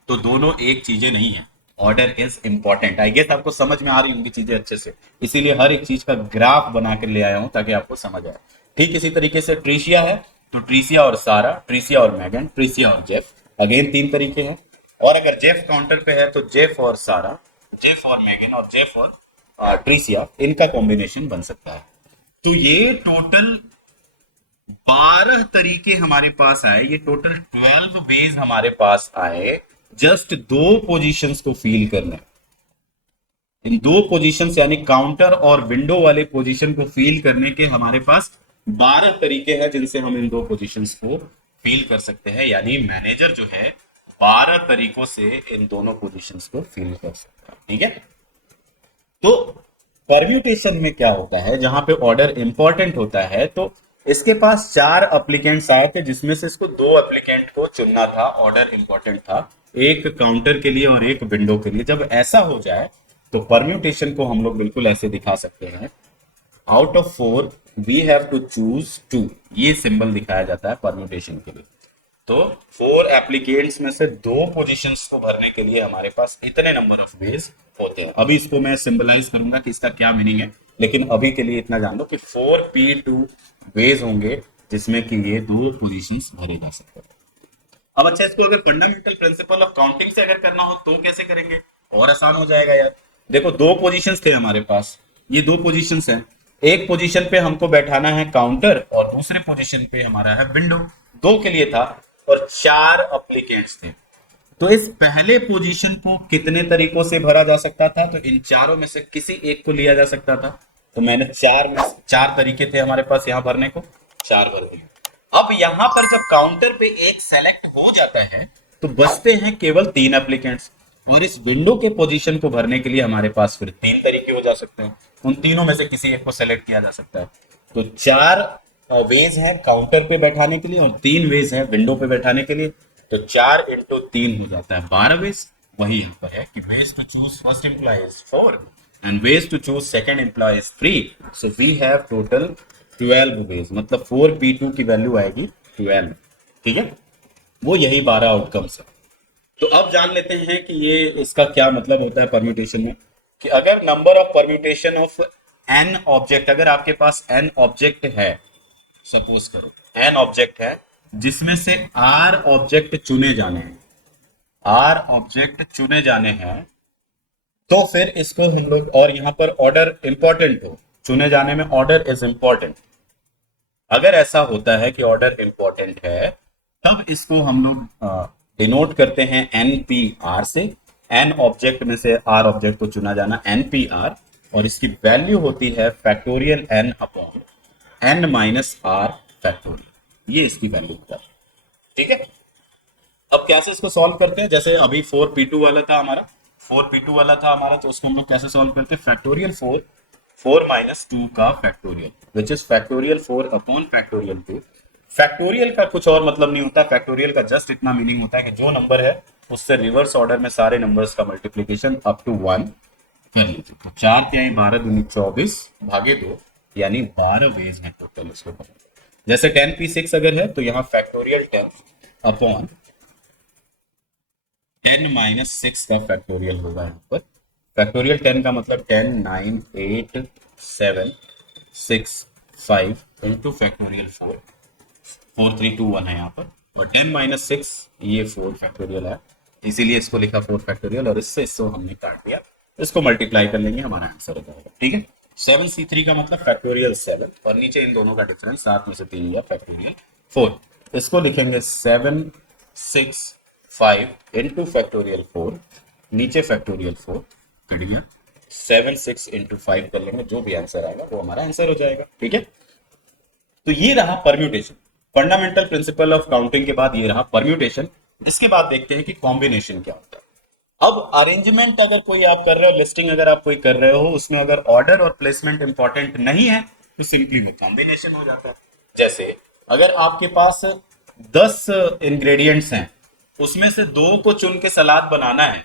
तो दोनों एक चीजें नहीं है, order is important. I guess आपको समझ में आ रही होंगी चीजें अच्छे से, इसीलिए हर एक चीज का ग्राफ बना कर ले आया हूं ताकि आपको समझ आए। ठीक इसी तरीके से ट्रीसिया है तो ट्रीसिया और सारा, ट्रीसिया और मैगन, ट्रीसिया और जेफ, अगेन तीन तरीके हैं। और अगर जेफ काउंटर पे है तो जेफ और सारा, जेफ और मैगन और जेफ और ट्रीसिया, इनका कॉम्बिनेशन बन सकता है। तो ये टोटल 12 तरीके हमारे पास आए, ये टोटल 12 वेज हमारे पास आए जस्ट दो पोजीशंस को फील करने। इन दो पोजीशंस यानी काउंटर और विंडो वाले पोजीशन को फील करने के हमारे पास 12 तरीके हैं जिनसे हम इन दो पोजीशंस को फील कर सकते हैं। यानी मैनेजर जो है 12 तरीकों से इन दोनों पोजीशंस को फील कर सकता है। ठीक है, तो परम्यूटेशन में क्या होता है, जहां पे ऑर्डर इंपॉर्टेंट होता है, तो इसके पास 4 एप्लीकेंट्स आए थे जिसमें से इसको 2 एप्लीकेंट को चुनना था, ऑर्डर इंपॉर्टेंट था, एक काउंटर के लिए और एक विंडो के लिए। जब ऐसा हो जाए तो परम्यूटेशन को हम लोग बिल्कुल ऐसे दिखा सकते हैं, out of 4 we have to choose 2, ये सिंबल दिखाया जाता है परम्यूटेशन के लिए। तो 4 एप्लीकेंट्स में से 2 पोजीशंस को भरने के लिए हमारे पास इतने नंबर ऑफ वेज होते हैं। अभी इसको मैं सिंबलाइज करूंगा कि इसका क्या मीनिंग है, लेकिन अभी के लिए इतना जान लो कि 4p2 वेज होंगे जिसमें कि ये 2 पोजीशंस भरे जा सकते हैं। अब अच्छा, इसको अगर फंडामेंटल प्रिंसिपल ऑफ काउंटिंग से अगर करना हो तो कैसे करेंगे, और आसान हो जाएगा यार। देखो 2 पोजीशंस थे हमारे पास, ये 2 पोजीशंस हैं। एक पोजीशन पे हमको बैठाना है काउंटर और दूसरे पोजीशन पे हमारा है विंडो, 2 के लिए था और 4 एप्लीकेंट्स थे। तो इस पहले पोजीशन को कितने तरीकों से भरा जा सकता था, तो इन चारों में से किसी एक को लिया जा सकता था। तो मैंने 4 तरीके थे हमारे पास यहां भरने को, 4 भर दिए। अब यहां पर जब काउंटर पे एक सेलेक्ट हो जाता है तो बचते हैं केवल 3 एप्लीकेंट्स, और इस विंडो के पोजीशन को भरने के लिए हमारे पास फिर 3 तरीके हो जा सकते हैं, उन तीनों में से किसी एक को सेलेक्ट किया जा सकता है। तो 4 वेज हैं काउंटर पे बैठाने के लिए और 3 वेज हैं विंडो पे बैठाने के लिए। तो 4 इंटू 3 हो जाता है 12 वेज। वही यहाँ पर है कि ways to choose first employee is 4 and ways to choose second employee is 3, so we have total 12 ways, मतलब 4p2 की वैल्यू आएगी 12। ठीक है, वो यही 12 आउटकम्स है। तो अब जान लेते हैं कि ये इसका क्या मतलब होता है परम्यूटेशन में, कि अगर number of permutation of n object, अगर आपके पास n ऑब्जेक्ट है, सपोज करो n ऑब्जेक्ट है जिसमें से r ऑब्जेक्ट चुने जाने हैं, r ऑब्जेक्ट चुने जाने हैं, तो फिर इसको हम लोग, और यहां पर ऑर्डर इंपॉर्टेंट हो, चुने जाने में ऑर्डर इज इंपॉर्टेंट, अगर ऐसा होता है कि ऑर्डर इंपॉर्टेंट है तब इसको हम लोग डिनोट करते हैं npr से। n ऑब्जेक्ट में से r ऑब्जेक्ट को चुना जाना npr, और इसकी वैल्यू होती है factorial n upon n minus r factorial, ये इसकी वैल्यू होता है। ठीक है, अब कैसे इसको सॉल्व करते हैं, जैसे अभी 4p2 वाला था हमारा, 4p2 वाला था हमारा, तो उसको हम लोग कैसे सॉल्व करते हैं, फैक्टोरियल 4 माइनस 2 का factorial which is factorial 4 upon factorial 2। Factorial का कुछ और मतलब नहीं होता, फैक्टोरियल का जस्ट इतना मीनिंग होता है कि जो नंबर है उससे रिवर्स ऑर्डर में सारे नंबर्स का मल्टीप्लीकेशन अप टू 1 कर लीजिए। तो 4 तिहाई 12 दूनी 24 भागे 2, यानी 12 वेज है टोटल इसको। जैसे 10p6 अगर है तो यहाँ फैक्टोरियल 10 अपॉन 10 माइनस 6 का फैक्टोरियल होगा यहाँ पर। फैक्टोरियल 10 का मतलब 10 9 8 7 6 5 इंटू फैक्टोरियल 4 4 3 2 1 है यहाँ पर, और 10 माइनस 6 ये 4 फैक्टोरियल है, इसीलिए इसको लिखा 4 फैक्टोरियल, और इससे इसको हमने काट दिया, इसको मल्टीप्लाई कर लेंगे, हमारा आंसर हो जाएगा। ठीक है, 7c3 का मतलब फैक्टोरियल 7, और नीचे इन दोनों का डिफरेंस 7 में से 3 लिया फैक्टोरियल 4, इसको लिखेंगे 7 6 5 इंटू फैक्टोरियल 4, नीचे फैक्टोरियल 4 कट गया, 7 6 इंटू 5 कर लेंगे, जो भी आंसर आएगा वो हमारा आंसर हो जाएगा। ठीक है, तो ये रहा permutation, fundamental principle of counting के बाद ये रहा परम्यूटेशन। इसके बाद देखते हैं कि कॉम्बिनेशन क्या होता है। अब अरेंजमेंट अगर कोई आप कर रहे हो, लिस्टिंग अगर आप कोई कर रहे हो, उसमें अगर ऑर्डर और प्लेसमेंट इंपॉर्टेंट नहीं है तो सिंपली वो कॉम्बिनेशन हो जाता है। जैसे अगर आपके पास 10 इंग्रेडिएंट्स हैं, उसमें से 2 को चुन के सलाद बनाना है,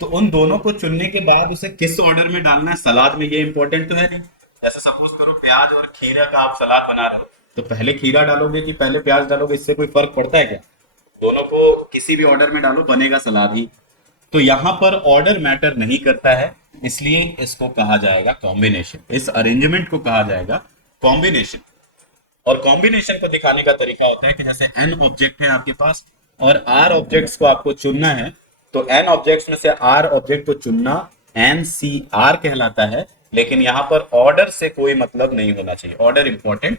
तो उन दोनों को चुनने के बाद उसे किस ऑर्डर में डालना है सलाद में, ये इंपॉर्टेंट तो है नहीं। जैसे सपोज करो प्याज और खीरा का आप सलाद बना रहे हो, तो पहले खीरा डालोगे कि पहले प्याज डालोगे, इससे कोई फर्क पड़ता है क्या? दोनों को किसी भी ऑर्डर में डालो, बनेगा सलाद ही। तो यहां पर ऑर्डर मैटर नहीं करता है, इसलिए इसको कहा जाएगा कॉम्बिनेशन, इस अरेंजमेंट को कहा जाएगा कॉम्बिनेशन। और कॉम्बिनेशन को दिखाने का तरीका होता है कि जैसे n ऑब्जेक्ट है आपके पास और r ऑब्जेक्ट्स को आपको चुनना है, तो n ऑब्जेक्ट्स में से r ऑब्जेक्ट को चुनना NCR कहलाता है, लेकिन यहां पर ऑर्डर से कोई मतलब नहीं होना चाहिए, ऑर्डर इंपॉर्टेंट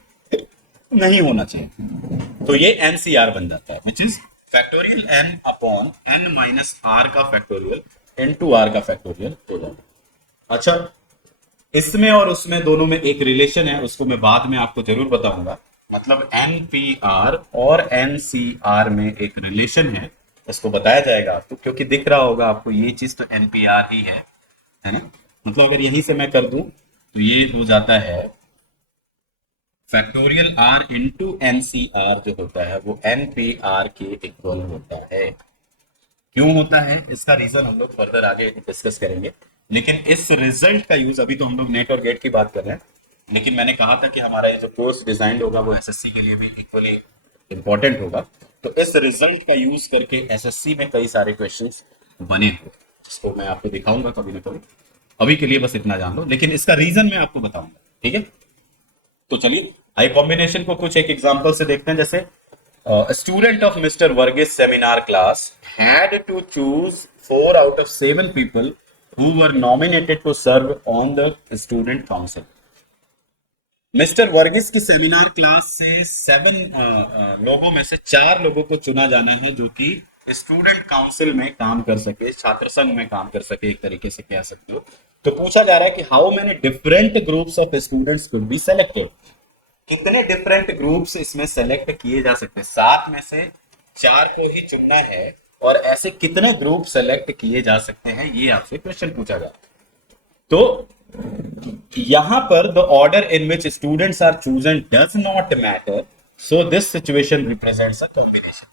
नहीं होना चाहिए। तो ये एनसीआर बन जाता है, which is factorial N upon N minus R का फैक्टोरियल एन टू आर का फैक्टोरियल हो जाता है। अच्छा, इसमें और उसमें दोनों में एक रिलेशन है, उसको मैं बाद में आपको जरूर बताऊंगा। मतलब एनपीआर और एनसीआर में एक रिलेशन है, इसको बताया जाएगा आपको, क्योंकि दिख रहा होगा आपको ये चीज तो एनपीआर ही है ना। मतलब अगर यहीं से मैं कर दूं तो ये हो जाता है फैक्टोरियल आर इंटू एनसीआर जो होता है वो एनपीआर के इक्वल होता है। क्यों होता है इसका रीजन हम लोग फर्दर आगे डिस्कस करेंगे। लेकिन इस रिजल्ट का यूज, अभी तो हम लोग नेट और गेट की बात कर रहे हैं, लेकिन मैंने कहा था कि हमारा ये जो कोर्स डिजाइन होगा वो एसएससी के लिए भी इक्वली इंपॉर्टेंट होगा। तो इस रिजल्ट का यूज करके एसएससी में कई सारे क्वेश्चंस बने हुए, जिसको मैं आपको दिखाऊंगा कभी ना कभी। अभी के लिए बस इतना जान लो, लेकिन इसका रीजन मैं आपको बताऊंगा, ठीक है। तो चलिए आई कॉम्बिनेशन को कुछ एक एग्जांपल से देखते हैं। जैसे student of mister Varghese seminar class had to choose 4 out of 7 people who were nominated to serve on the student council। Mister Varghese की सेमिनार क्लास से 7 लोगों में से 4 लोगों को चुना जाना है जो कि स्टूडेंट काउंसिल में काम कर सके, छात्र संघ में काम कर सके, एक तरीके से कह सकते हो। तो पूछा जा रहा है कि how many different groups of students could be selected. कितने डिफरेंट ग्रुप्स इसमें सेलेक्ट किए जा सकते हैं, 7 में से 4 को ही चुनना है, और ऐसे कितने ग्रुप सेलेक्ट किए जा सकते हैं, ये आपसे क्वेश्चन पूछा जा रहा है। तो यहां पर the order in which students are chosen does not matter, so this situation represents a combination.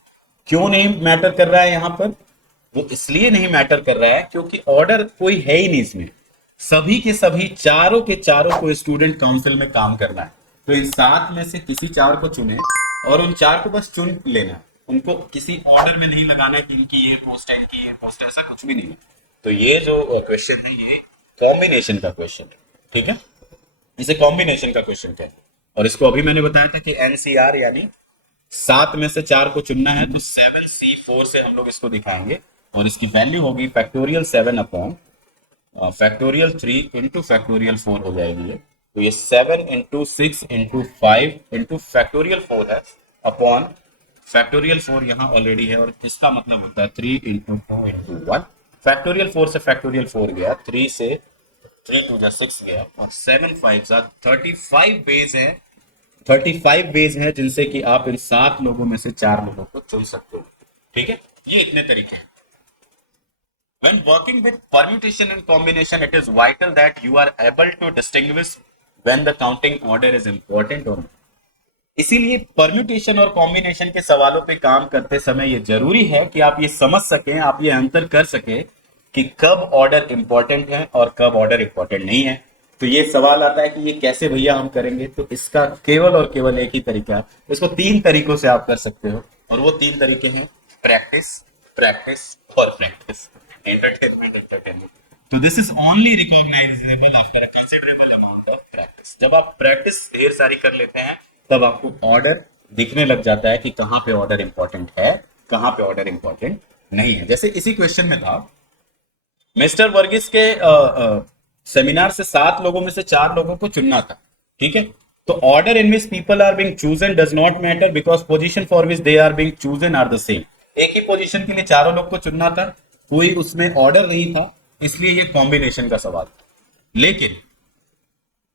क्यों नहीं मैटर कर रहा है यहां पर? वो इसलिए नहीं मैटर कर रहा है क्योंकि ऑर्डर कोई है ही नहीं इसमें। सभी के सभी चारों के चारों को स्टूडेंट काउंसिल में काम करना है। तो इन 7 में से किसी 4 को चुने और उन 4 को बस चुन लेना, उनको किसी ऑर्डर में नहीं लगाना कि इनकी ये पोस्ट है, इनकी ये पोस्ट है, ऐसा कुछ भी नहीं है। तो ये जो क्वेश्चन है ये कॉम्बिनेशन का क्वेश्चन है, ठीक है। इसे कॉम्बिनेशन का क्वेश्चन कहते हैं। और इसको अभी मैंने बताया था कि एनसीआर यानी 7 में से 4 को चुनना है, तो 7C4 से हम लोग इसको दिखाएंगे। और इसकी वैल्यू होगी factorial 7 upon factorial 3 into factorial 4 हो जाएगी ये। तो ये 7 इंटू 6 इंटू 5 इंटू फैक्टोरियल 4 है अपॉन फैक्टोरियल 4 यहाँ ऑलरेडी है, और इसका मतलब होता है 3 इंटू 2 इंटू 1। फैक्टोरियल 4 से फैक्टोरियल 4 गया, 3 से 3 2 6 गया, और 7 5 35 बेस है। 35 बेस है जिनसे कि आप इन 7 लोगों में से 4 लोगों को चुन सकते हो, ठीक है। ये इतने तरीके हैं। When working with permutation and combination, it is vital that you are able to distinguish when the counting order is important or not। इसीलिए परम्यूटेशन और कॉम्बिनेशन के सवालों पे काम करते समय ये जरूरी है कि आप ये समझ सकें, आप ये अंतर कर सकें कि कब ऑर्डर इंपॉर्टेंट है और कब ऑर्डर इंपॉर्टेंट नहीं है। तो ये सवाल आता है कि ये कैसे भैया हम करेंगे, तो इसका केवल और केवल एक ही तरीका है। इसको 3 तरीकों से आप कर सकते हो, और वो 3 तरीके हैं प्रैक्टिस, प्रैक्टिस और प्रैक्टिस, एंटरटेनमेंट, एंटरटेनमेंट। तो this is only recognisable after a considerable amount of practice. जब आप प्रैक्टिस ढेर सारी कर लेते हैं तब आपको ऑर्डर दिखने लग जाता है कि कहां पे ऑर्डर इंपॉर्टेंट है, कहां पे ऑर्डर इंपॉर्टेंट नहीं है। जैसे इसी क्वेश्चन में था, मिस्टर वर्गीस के सेमिनार से 7 लोगों में से 4 लोगों को चुनना था, ठीक है। तो order in which people are being chosen does not matter because position for which they are being chosen are the same. एक ही पोजीशन के लिए चारों लोग को चुनना था, कोई उसमें ऑर्डर नहीं था, इसलिए ये कॉम्बिनेशन का सवाल था। लेकिन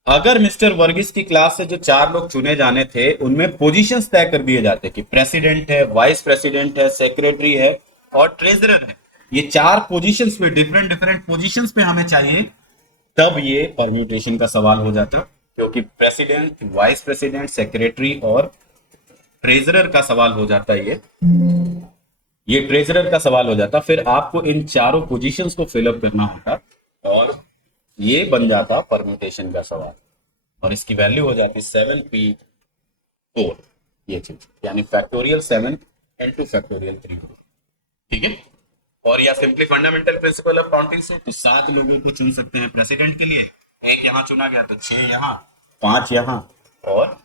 अगर मिस्टर वर्गीस की क्लास से जो 4 लोग चुने जाने थे उनमें पोजीशंस तय कर दिए जाते कि प्रेसिडेंट है, वाइस प्रेसिडेंट है, सेक्रेटरी है और ट्रेजरर है, ये 4 पोजीशंस पे, डिफरेंट डिफरेंट पोजीशंस पे हमें चाहिए, तब ये परम्यूटेशन का सवाल हो जाता है। क्योंकि प्रेसिडेंट, वाइस प्रेसिडेंट, सेक्रेटरी और ट्रेजरर का सवाल हो जाता है, ये ट्रेजरर का सवाल हो जाता, फिर आपको इन चारों पोजीशंस को फिलअप करना होता, और ये बन जाता परम्यूटेशन का सवाल। और इसकी वैल्यू हो जाती 7P4, ये चीज यानी फैक्टोरियल 7 इंटू फैक्टोरियल 3, ठीक है। और या simply fundamental principle of counting से तो 7 लोगों को चुन सकते हैं प्रेसिडेंट के लिए, एक यहां चुना गया तो 6 यहां, 5 यहां और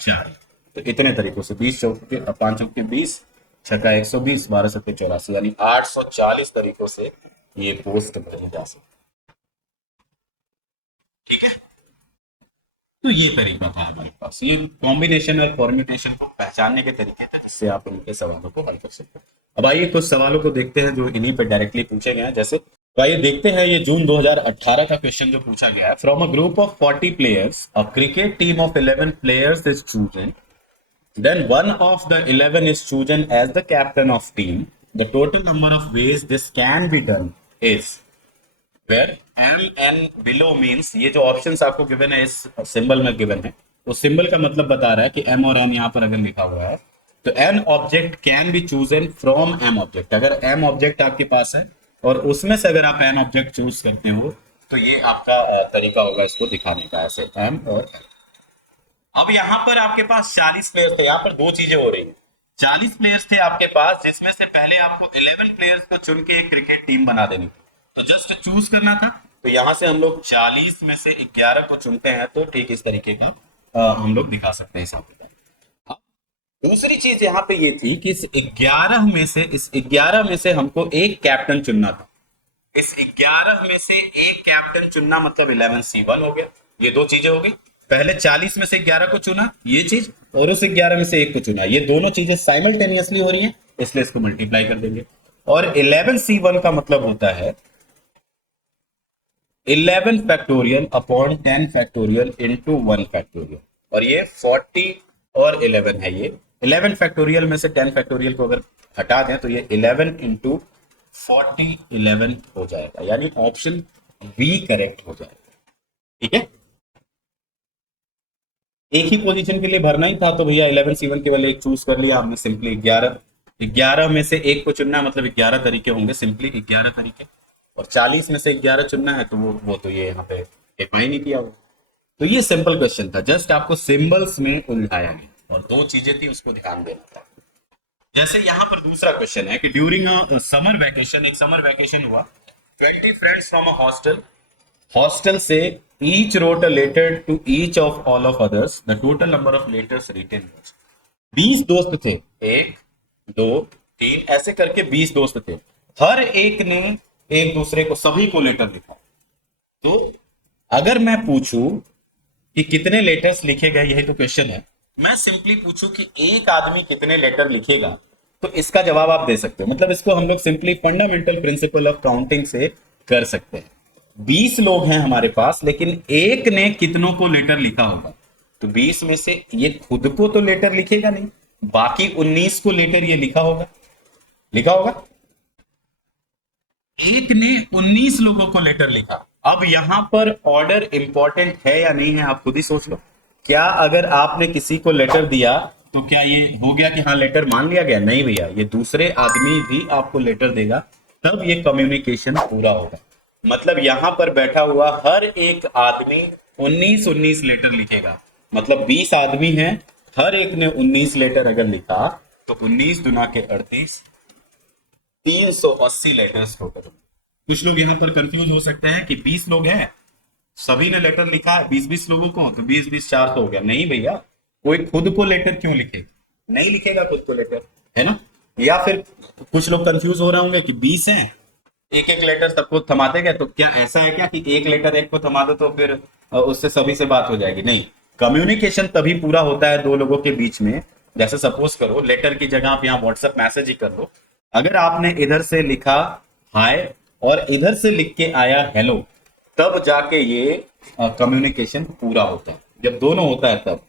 4। तो इतने तरीकों से 20 चौक के 5 चौक के 20, 6 120, 12 7 84, यानी 840 तरीकों से ये पोस्ट भरी जा सकती है, ठीक है। तो ये तरीका था हमारे पास, ये कॉम्बिनेशन और परम्यूटेशन को पहचानने के तरीके थे जिससे आप उनके सवालों को हल कर सकते हैं। अब आइए कुछ सवालों को देखते हैं जो इन्हीं पे डायरेक्टली पूछे गए हैं। जैसे तो आइए देखते हैं, ये जून 2018 का क्वेश्चन जो पूछा गया है। From a group of 40 players a cricket team of 11 players is chosen, then one of the 11 is chosen as the captain of team. The total number of ways this can be done is, where m n below means, ये जो options आपको given है इस symbol में given है, तो symbol का मतलब बता रहा है कि m और n यहाँ पर अगर लिखा हुआ है तो n object can be chosen from m object. अगर m ऑब्जेक्ट आपके पास है और उसमें से अगर आप n ऑब्जेक्ट चूज करते हो तो ये आपका तरीका होगा इसको दिखाने का, ऐसे m और n। अब यहाँ पर आपके पास 40 प्लेयर्स थे, यहाँ पर दो चीजें हो रही हैं। 40 प्लेयर्स थे आपके पास जिसमें से पहले आपको 11 प्लेयर्स को चुन के एक क्रिकेट टीम बना देनी थी, तो जस्ट चूज करना था। तो यहाँ से हम लोग 40 में से 11 को चुनते हैं, तो ठीक इस तरीके का हम लोग दिखा सकते हैं हिसाब किताब। दूसरी चीज यहाँ पे ये थी कि इस 11 में से हमको एक कैप्टन चुनना था। इस 11 में से एक कैप्टन चुनना मतलब 11C1 हो गया। ये दो चीजें हो गई, पहले 40 में से 11 को चुना ये चीज, और उस 11 में से एक को चुना, ये दोनों चीजें साइमल्टेनियसली हो रही हैं, इसलिए इसको मल्टीप्लाई कर देंगे। और 11C1 का मतलब होता है 11 factorial upon 10 factorial into 1 factorial, और ये 40 और 11 है। ये 11 फैक्टोरियल में से 10 फैक्टोरियल को अगर हटा दें तो ये 11 इंटू 40 11 हो जाएगा, यानी ऑप्शन बी करेक्ट हो जाएगा। ठीक है, एक ही पोजीशन के लिए भरना ही था तो भैया 11C1 केवल एक चूज कर लिया आपने, सिंपली 11 में से एक को चुनना है मतलब 11 तरीके होंगे, सिंपली 11 तरीके। और 40 में से 11 चुनना है तो वो तो ये यहाँ पे डिफाइन नहीं किया हुआ। तो ये सिंपल क्वेश्चन था, जस्ट आपको सिंबल्स में उलझाया गया और दो चीजें थी उसको ध्यान देना था। जैसे यहाँ पर दूसरा क्वेश्चन है कि ड्यूरिंग अ समर वैकेशन, एक समर वैकेशन हुआ, 20 फ्रेंड्स फ्रॉम अ हॉस्टल से each wrote a letter to each of all of others, the total number of letters written. 20 दोस्त थे, 1 2 3 ऐसे करके 20 दोस्त थे, हर एक ने एक दूसरे को सभी को लेटर लिखा। तो अगर मैं पूछूं कि कितने लेटर्स लिखे गए, यही तो क्वेश्चन है, मैं सिंपली पूछूं कि एक आदमी कितने लेटर लिखेगा, तो इसका जवाब आप दे सकते हो। मतलब इसको हम लोग simply fundamental principle of counting से कर सकते हैं। 20 लोग हैं हमारे पास, लेकिन एक ने कितनों को लेटर लिखा होगा, तो 20 में से ये खुद को तो लेटर लिखेगा नहीं, बाकी 19 को लेटर ये लिखा होगा। एक ने 19 लोगों को लेटर लिखा। अब यहां पर ऑर्डर इंपॉर्टेंट है या नहीं है, आप खुद ही सोच लो। क्या अगर आपने किसी को लेटर दिया तो क्या ये हो गया कि हाँ लेटर मान लिया गया? नहीं भैया, ये दूसरे आदमी भी आपको लेटर देगा, तब ये कम्युनिकेशन पूरा होगा। मतलब यहां पर बैठा हुआ हर एक आदमी 19 लेटर लिखेगा, मतलब 20 आदमी हैं, हर एक ने 19 लेटर अगर लिखा तो 19 दुना के 38, 380 लेटर्स टोटल। कुछ लोग यहाँ पर कंफ्यूज हो सकते हैं कि 20 लोग हैं, सभी ने लेटर लिखा है 20-20 लोगों को, तो 20-20 400 हो गया। नहीं भैया, कोई खुद को लेटर क्यों लिखे? नहीं लिखेगा खुद को लेटर, है ना। या फिर कुछ लोग कंफ्यूज हो रहे होंगे कि 20 हैं, एक एक लेटर सबको थमाते गए, तो क्या ऐसा है क्या कि एक लेटर एक को थमा दो तो फिर उससे सभी से बात हो जाएगी? नहीं, कम्युनिकेशन तभी पूरा होता है दो लोगों के बीच में। जैसे सपोज करो लेटर की जगह आप यहाँ व्हाट्सएप मैसेज ही कर लो, अगर आपने इधर से लिखा हाय और इधर से लिख के आया हेलो, तब जाके ये कम्युनिकेशन पूरा होता है, जब दोनों होता है तब,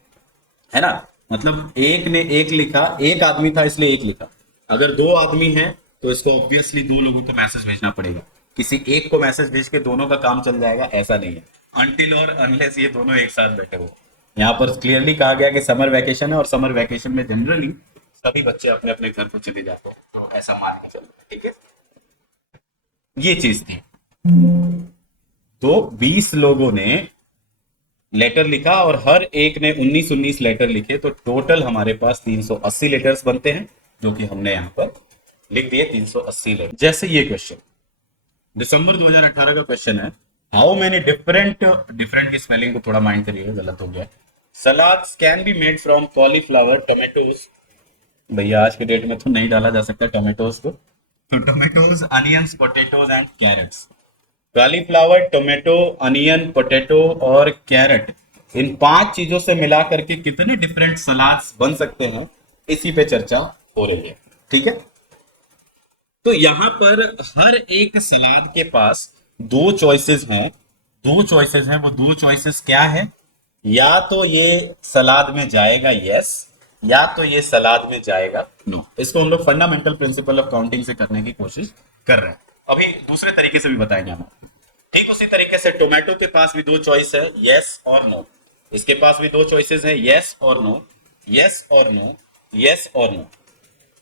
है ना। मतलब एक ने एक लिखा, एक आदमी था इसलिए एक लिखा, अगर दो आदमी हैं तो इसको ऑब्वियसली दो लोगों को मैसेज भेजना पड़ेगा, किसी एक को मैसेज भेज के दोनों का काम चल जाएगा ऐसा नहीं है, अनटिल और अनलेस ये दोनों एक साथ बैठे हो। यहाँ पर क्लियरली कहा गया कि समर वैकेशन है और समर वैकेशन में जनरली सभी बच्चे अपने अपने घर को चले जाते हैं, तो ऐसा मान के चलते हैं। ठीक है, ये चीज थी। तो 20 लोगों ने लेटर लिखा और हर एक ने 19 लेटर लिखे, तो टोटल हमारे पास 380 लेटर्स बनते हैं, जो कि हमने यहां पर लिख दिए 380 लेटर। जैसे ये क्वेश्चन दिसंबर 2018 का क्वेश्चन है, हाउ मेनी डिफरेंट की स्पेलिंग को थोड़ा माइंड करिएगा, गलत हो गया। Salads can be made from cauliflower, tomatoes, भैया आज के डेट में तो नहीं डाला जा सकता टोमेटोज को, तो tomatoes, onions, potatoes and carrots. Cauliflower, tomato, onion, potato और कैरेट इन 5 चीजों से मिला करके कितने डिफरेंट सलाड्स बन सकते हैं, इसी पे चर्चा हो रही है। ठीक है, तो यहां पर हर एक सलाद के पास दो चॉइसेस हैं। दो चॉइसेस हैं, वो दो चॉइसेस क्या है? या तो ये सलाद में जाएगा यस, या तो ये सलाद में जाएगा नो। इसको हम लोग फंडामेंटल प्रिंसिपल ऑफ काउंटिंग से करने की कोशिश कर रहे हैं। अभी दूसरे तरीके से भी बताएंगे हम। ठीक उसी तरीके से टोमेटो के पास भी दो चॉइस है, यस और नो। इसके पास भी दो चॉइसेस है, यस और नो, यस और नो, यस और नो।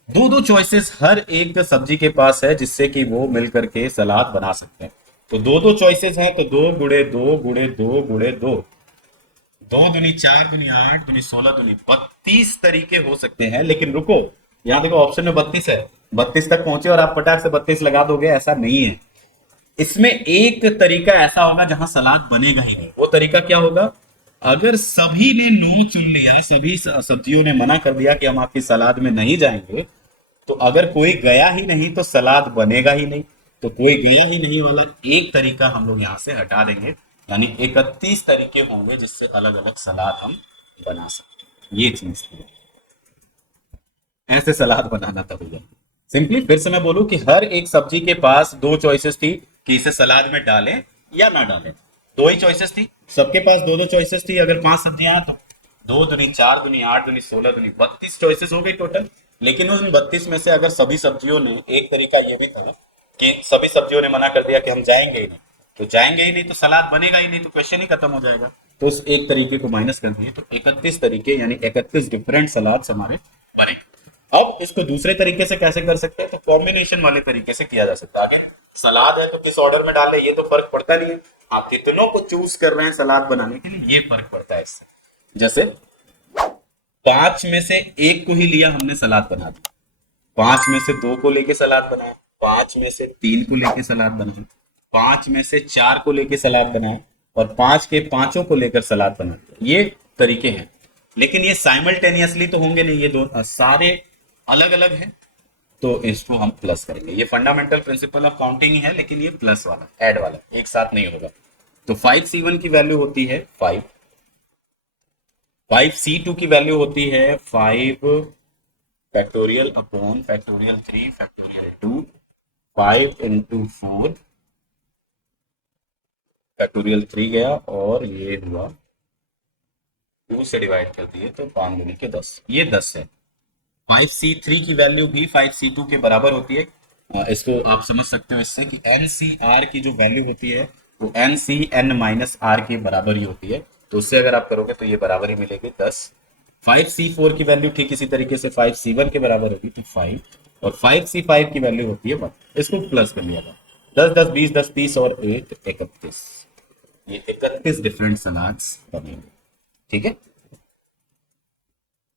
दो दो चॉइसेस हर एक सब्जी के पास है, जिससे कि वो मिलकर के सलाद बना सकते हैं। तो दो दो चॉइसेस हैं, तो दो गुड़े दो गुड़े दो गुड़े दो, दो दुनी चार दुनी आठ दुनी 16 दुनी 32 तरीके हो सकते हैं। लेकिन रुको, यहाँ देखो ऑप्शन में 32 है, 32 तक पहुंचे और आप पटाख से 32 लगा दोगे, ऐसा नहीं है। इसमें एक तरीका ऐसा होगा जहां सलाद बनेगा ही नहीं। वो तरीका क्या होगा? अगर सभी ने नो चुन लिया, सभी सब्जियों ने मना कर दिया कि हम आपकी सलाद में नहीं जाएंगे, तो अगर कोई गया ही नहीं तो सलाद बनेगा ही नहीं। तो कोई गया ही नहीं वाला एक तरीका हम लोग यहां से हटा देंगे, यानी 31 तरीके होंगे जिससे अलग अलग सलाद हम बना सकते हैं। ये चीज थी, ऐसे सलाद बनाना था भैया। सिंपली फिर से मैं बोलूं कि हर एक सब्जी के पास दो चॉइसेस थी कि इसे सलाद में डालें या ना डालें। दो ही चॉइसेस थी, सबके पास दो दो चॉइसेस थी। अगर 5 सब्जियां तो दो दुनी चार दुनी आठ दुनी 16 दुनी 32 चॉइसेस हो गई टोटल। लेकिन उन 32 में से अगर सभी सब्जियों ने एक तरीका ये भी था कि सभी सब्जियों ने मना कर दिया कि हम जाएंगे ही नहीं, तो जाएंगे ही नहीं तो सलाद बनेगा ही नहीं, तो क्वेश्चन ही खत्म हो जाएगा। तो उस एक तरीके को माइनस कर दिए, तो 31 तरीके यानी 31 डिफरेंट सलाद हमारे बने। अब इसको दूसरे तरीके से कैसे कर सकते हैं? तो कॉम्बिनेशन वाले तरीके से किया जा सकता है। आगे सलाद है तो किस ऑर्डर में डाले ये तो फर्क पड़ता नहीं है, आप कितनों को चूज कर रहे हैं सलाद बनाने के लिए, ये फर्क पड़ता है इससे। जैसे 5 में से एक को ही लिया हमने, सलाद बना दी। 5 में से 2 को लेके सलाद बनाया, 5 में से 3 को लेके सलाद बनाया, 5 में से 4 को लेके सलाद बनाया, और 5 के पांचों को लेकर सलाद बनाया। ये तरीके हैं, लेकिन ये साइमल्टेनियसली तो होंगे नहीं, ये दो सारे अलग अलग हैं। तो इसको हम प्लस करेंगे। ये फंडामेंटल प्रिंसिपल ऑफ काउंटिंग ही है, लेकिन ये प्लस वाला, ऐड वाला एक साथ नहीं होगा। तो 5C1 की वैल्यू होती है 5, 5C2 की वैल्यू होती है 5 factorial upon factorial 3 factorial 2, 5 into 4 factorial 3 गया, और ये हुआ 2 से डिवाइड कर दिए तो 5 गुने के 10, ये 10 है। 5C3 की वैल्यू भी 5C2 के बराबर होती है। इसको आप समझ सकते हो इससे कि NCR की जो वैल्यू होती है वो NCN माइनस आर के बराबर ही होती है। तो उससे अगर आप करोगे तो ये बराबर ही मिलेगी 10। 5C4 की वैल्यू ठीक इसी तरीके से 5C1 के बराबर होगी, तो 5, और 5C5 की वैल्यू होती है 1। इसको प्लस कर लिया था, 10 10 20 10 30 और 8 31। ये 31 डिफरेंट सलाड्स बनेंगे। ठीक है,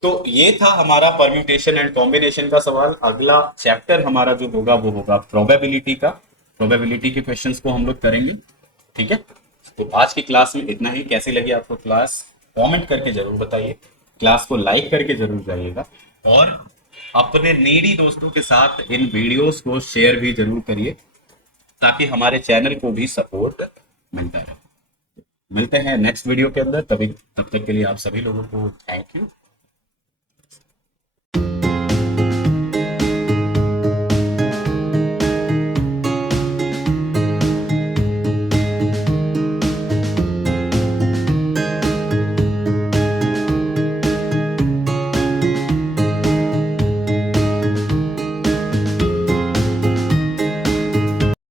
तो ये था हमारा परम्यूटेशन एंड कॉम्बिनेशन का सवाल। अगला चैप्टर हमारा जो होगा वो होगा प्रोबेबिलिटी का। प्रोबेबिलिटी के क्वेश्चंस को हम लोग करेंगे। ठीक है, तो आज की क्लास में इतना ही। कैसी लगी आपको क्लास? कमेंट करके जरूर बताइए, क्लास को लाइक करके जरूर जाइएगा, और अपने नीडी दोस्तों के साथ इन वीडियोस को शेयर भी जरूर करिए, ताकि हमारे चैनल को भी सपोर्ट मिलता रहे। मिलते हैं नेक्स्ट वीडियो के अंदर, तब तक के लिए आप सभी लोगों को थैंक यू।